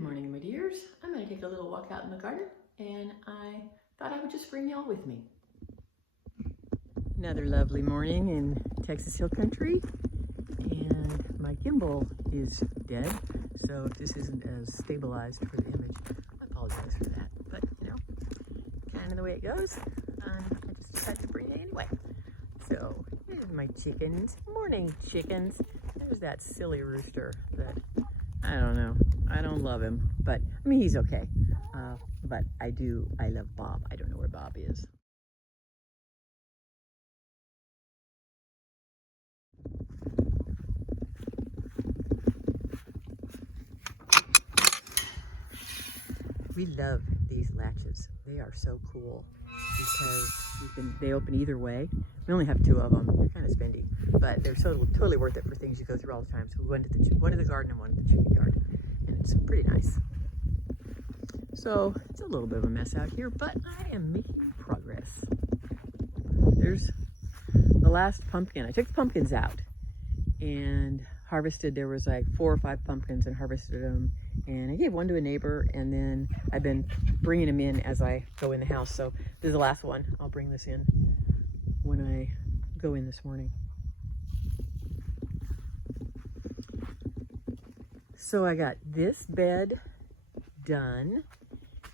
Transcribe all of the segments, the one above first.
Good morning, my dears. I'm going to take a little walk out in the garden, and I thought I would just bring y'all with me. Another lovely morning in Texas Hill Country, and my gimbal is dead, so if this isn't as stabilized for the image, I apologize for that. But, you know, kind of the way it goes. I just decided to bring it anyway. So, here's my chickens. Morning, chickens. There's that silly rooster that, I don't know. I don't love him, but I mean, he's okay. But I love Bob. I don't know where Bob is. We love these latches. They are so cool because they open either way. We only have 2 of them. They're kind of spendy, but they're totally worth it for things you go through all the time. So we went to one to the garden and one to the chicken yard, and it's pretty nice. So it's a little bit of a mess out here, but I am making progress. There's the last pumpkin. I took the pumpkins out and harvested. There was like 4 or 5 pumpkins and harvested them. And I gave one to a neighbor, and then I've been bringing them in as I go in the house. So this is the last one. I'll bring this in when I go in this morning. So I got this bed done,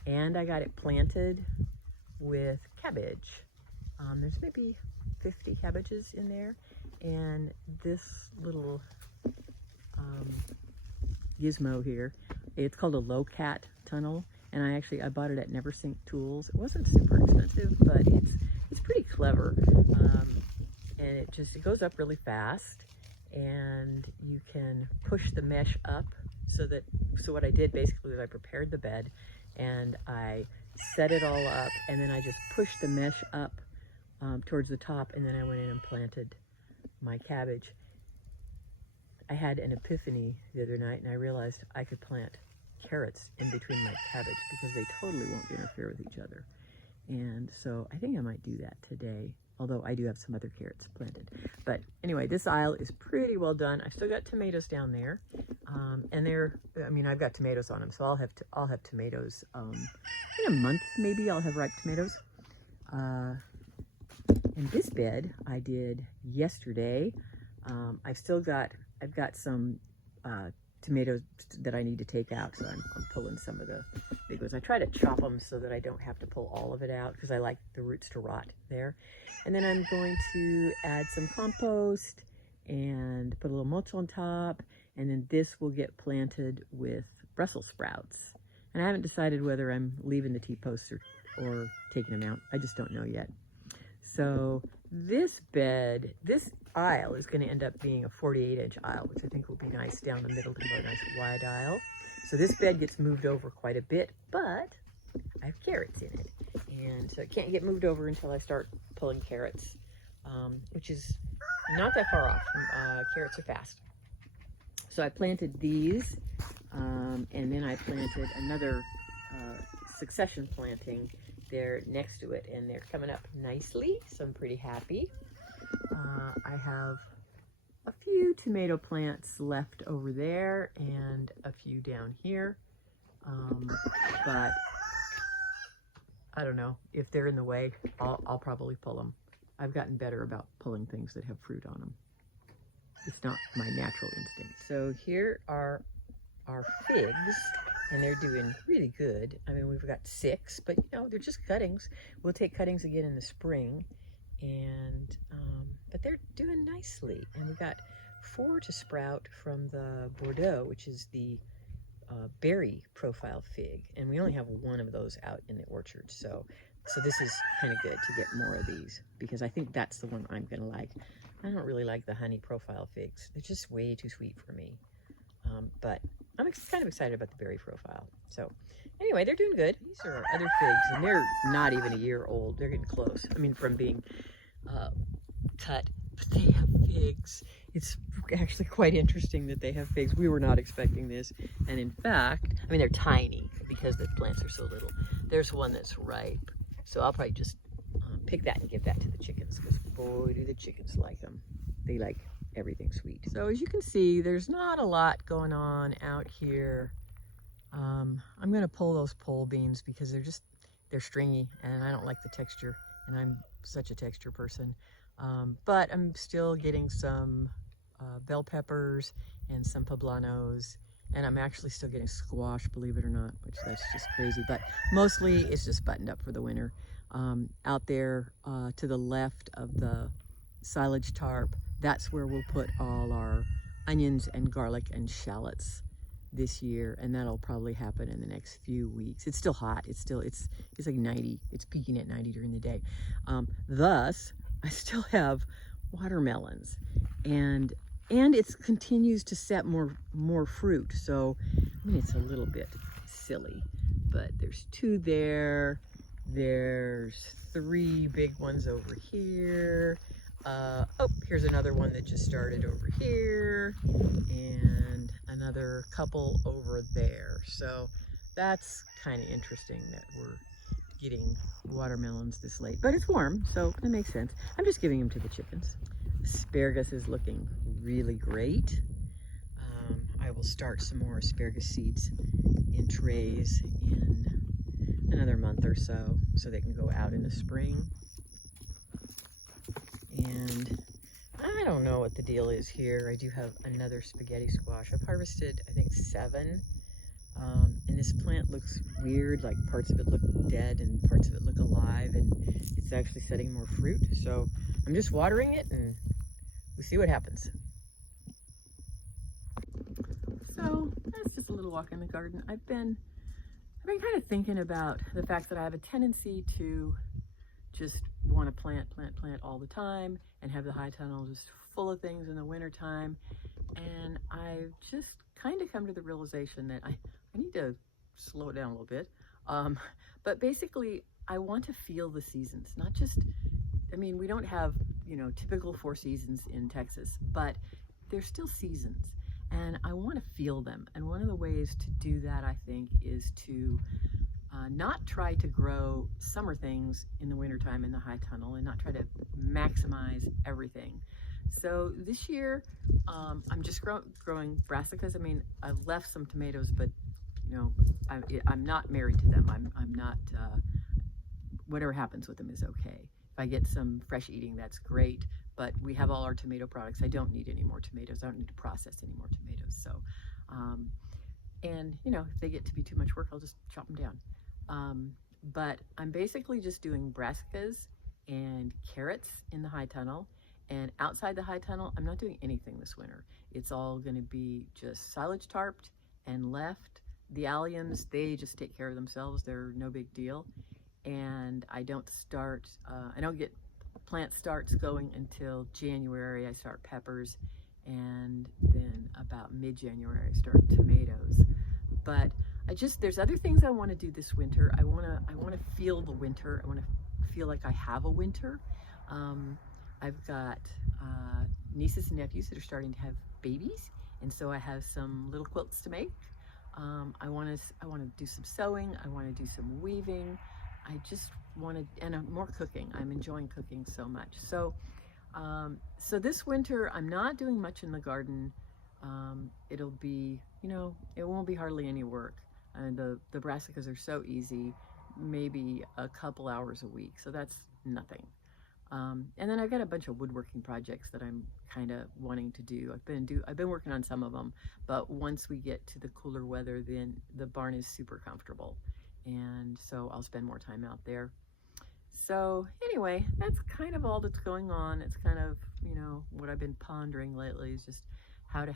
and I got it planted with cabbage. There's maybe 50 cabbages in there, and this little gizmo here, it's called a low-cat tunnel, and I bought it at Never Sink Tools. It wasn't super expensive, but it's pretty clever, and it goes up really fast, and you can push the mesh up so what I did basically was I prepared the bed and I set it all up, and then I just pushed the mesh up towards the top, and then I went in and planted my cabbage. I had an epiphany the other night, and I realized I could plant carrots in between my cabbage because they totally won't interfere with each other. And so I think I might do that today, although I do have some other carrots planted. But anyway, this aisle is pretty well done. I've still got tomatoes down there, and I've got tomatoes on them, so I'll have tomatoes in a month maybe. I'll have ripe tomatoes. And this bed I did yesterday. I've got some tomatoes that I need to take out, so I'm pulling some of the big ones. I try to chop them so that I don't have to pull all of it out because I like the roots to rot there. And then I'm going to add some compost and put a little mulch on top, and then this will get planted with Brussels sprouts. And I haven't decided whether I'm leaving the T-posts or taking them out. I just don't know yet. So this aisle is going to end up being a 48-inch aisle, which I think will be nice down the middle to have a nice wide aisle. So this bed gets moved over quite a bit, but I have carrots in it. And so it can't get moved over until I start pulling carrots, which is not that far off. Carrots are fast. So I planted these, and then I planted another succession planting there next to it, and they're coming up nicely, so I'm pretty happy. I have a few tomato plants left over there and a few down here, but I don't know if they're in the way. I'll probably pull them. I've gotten better about pulling things that have fruit on them. It's not my natural instinct. So here are our figs, and they're doing really good. I mean, we've got 6, but you know, they're just cuttings. We'll take cuttings again in the spring, and but they're doing nicely. And we got 4 to sprout from the Bordeaux, which is the berry profile fig, and we only have 1 of those out in the orchard. So this is kind of good to get more of these, because I think that's the one I'm gonna like. I don't really like the honey profile figs. They're just way too sweet for me. But I'm kind of excited about the berry profile. So anyway, they're doing good. These are our other figs, and they're not even a year old. They're getting close. I mean, from being cut, but they have figs. It's actually quite interesting that they have figs. We were not expecting this. And in fact, I mean, they're tiny because the plants are so little. There's one that's ripe. So I'll probably just pick that and give that to the chickens, because boy, do the chickens like them. They like everything sweet. So as you can see, there's not a lot going on out here I'm going to pull those pole beans because they're stringy and I don't like the texture, and I'm such a texture person. But I'm still getting some bell peppers and some poblanos, and I'm actually still getting squash, believe it or not, which that's just crazy. But mostly it's just buttoned up for the winter. Out there to the left of the silage tarp, that's where we'll put all our onions and garlic and shallots this year, and that'll probably happen in the next few weeks. It's still hot. It's like 90. It's peaking at 90 during the day. Thus, I still have watermelons, and it continues to set more fruit. So, I mean, it's a little bit silly, but there's 2 there. There's 3 big ones over here. Oh, here's another one that just started over here, and another couple over there. So that's kind of interesting that we're getting watermelons this late, but it's warm, so it makes sense. I'm just giving them to the chickens. Asparagus is looking really great. I will start some more asparagus seeds in trays in another month or so they can go out in the spring. And I don't know what the deal is here. I do have another spaghetti squash. I've harvested, I think, 7. And this plant looks weird, like parts of it look dead and parts of it look alive, and it's actually setting more fruit. So I'm just watering it and we'll see what happens. So that's just a little walk in the garden. I've been kind of thinking about the fact that I have a tendency to just want to plant all the time and have the high tunnel just full of things in the winter time. And I've just kind of come to the realization that I need to slow it down a little bit. But basically, I want to feel the seasons, not just, I mean, we don't have, typical 4 seasons in Texas, but there's still seasons. And I want to feel them. And one of the ways to do that, I think, is to not try to grow summer things in the wintertime in the high tunnel and not try to maximize everything. So this year, I'm just growing brassicas. I mean, I left some tomatoes, but I'm not married to them. I'm not, whatever happens with them is okay. If I get some fresh eating, that's great. But we have all our tomato products. I don't need any more tomatoes. I don't need to process any more tomatoes. So, and if they get to be too much work, I'll just chop them down. But I'm basically just doing brassicas and carrots in the high tunnel. And outside the high tunnel, I'm not doing anything this winter. It's all going to be just silage tarped and left. The alliums, they just take care of themselves. They're no big deal. And I don't get plant starts going until January. I start peppers, and then about mid-January I start tomatoes. But there's other things I want to do this winter. I want to feel the winter. I want to feel like I have a winter. I've got nieces and nephews that are starting to have babies, and so I have some little quilts to make. I want to do some sewing. I want to do some weaving. I just want to, and more cooking. I'm enjoying cooking so much. So, so this winter I'm not doing much in the garden. It'll be, it won't be hardly any work. And the brassicas are so easy, maybe a couple hours a week. So that's nothing. And then I've got a bunch of woodworking projects that I'm kind of wanting to do. I've been working on some of them, but once we get to the cooler weather, then the barn is super comfortable. And so I'll spend more time out there. So anyway, that's kind of all that's going on. It's kind of, what I've been pondering lately is just how to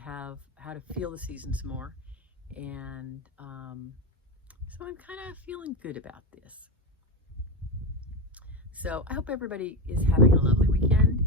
feel the seasons more. And so I'm kind of feeling good about this. So I hope everybody is having a lovely weekend,